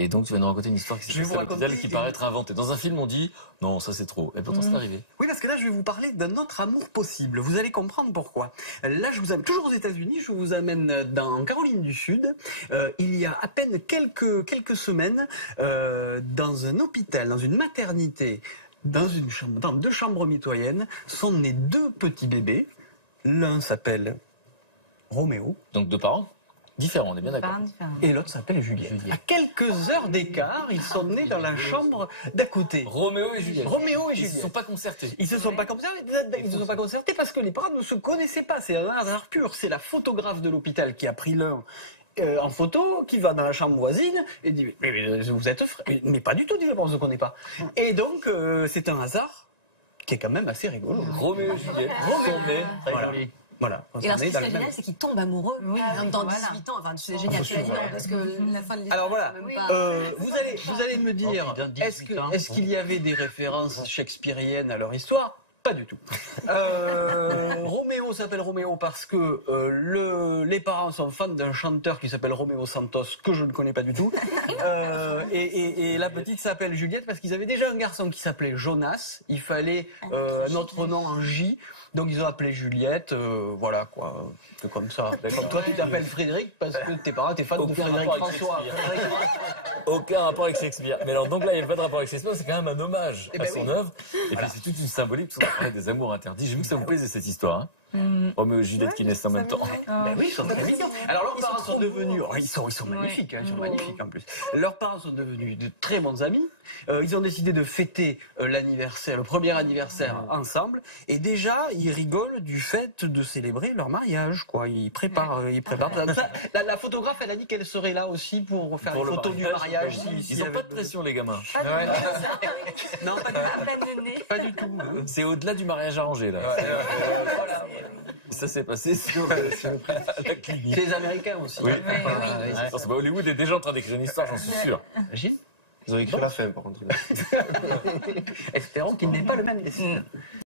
Et donc tu vas nous raconter une histoire qui s'est passée à l'hôpital qui paraît être inventée. Dans un film on dit non ça c'est trop. Et pourtant c'est arrivé. Oui parce que là je vais vous parler d'un autre amour possible. Vous allez comprendre pourquoi. Là je vous amène toujours aux États-Unis. Je vous amène en Caroline du Sud. Il y a à peine quelques semaines dans un hôpital, dans une maternité, dans deux chambres mitoyennes, sont nés deux petits bébés. L'un s'appelle Roméo. Donc deux parents différents, on est bien d'accord. Et l'autre s'appelle Juliette. À quelques heures d'écart, ils sont nés dans la chambre d'à côté. Roméo et Juliette. Ils se sont pas concertés. Ils se sont pas concertés parce que les parents ne se connaissaient pas. C'est un hasard pur. C'est la photographe de l'hôpital qui a pris l'un en photo, qui va dans la chambre voisine et dit mais vous êtes frères. Mais pas du tout, dit on ne se connaît pas. Et donc c'est un hasard qui est quand même assez rigolo. Roméo et Juliette sont nés. Voilà. Et alors, ce qui est génial, c'est qu'ils tombent amoureux, même dans 18 ans. Enfin, c'est génial, tu l'as dit, non, parce que la fin de l'histoire. Alors voilà, vous allez me dire, est-ce qu'il y avait des références shakespeariennes à leur histoire? Pas du tout. Roméo s'appelle Roméo parce que les parents sont fans d'un chanteur qui s'appelle Roméo Santos, que je ne connais pas du tout. Et la petite s'appelle Juliette parce qu'ils avaient déjà un garçon qui s'appelait Jonas. Il fallait un autre nom en J. Donc ils ont appelé Juliette, voilà quoi, c'est comme ça. Comme toi tu t'appelles Frédéric parce que tes parents étaient fans de Frédéric François. Aucun rapport avec Shakespeare. Mais alors donc là il n'y a pas de rapport avec Shakespeare, c'est quand même un hommage à son œuvre. Et puis c'est toute une symbolique, parce qu'on parlait des amours interdits. J'ai vu que ça vous plaisait cette histoire. Roméo et Juliette qui naissent en même temps. Ben oui, ils sont très mignons. Alors leurs parents sont devenus, ils sont magnifiques, ils sont magnifiques en plus. Leurs parents sont devenus de très bons amis. Ils ont décidé de fêter l'anniversaire, le premier anniversaire ensemble. Et déjà, ils rigolent du fait de célébrer leur mariage, quoi. Ils préparent ça. La photographe, elle a dit qu'elle serait là aussi pour faire les photos du mariage. Ils n'ont pas de pression, les gamins. Non, pas du tout. C'est au-delà du mariage arrangé, là. Ça s'est passé sur la clinique. C'est les Américains aussi. Oui. Hollywood est déjà en train d'écrire une histoire, j'en suis sûr. Imagine. Ils ont écrit la fin, par contre. Espérons qu'il n'ait pas le même destin.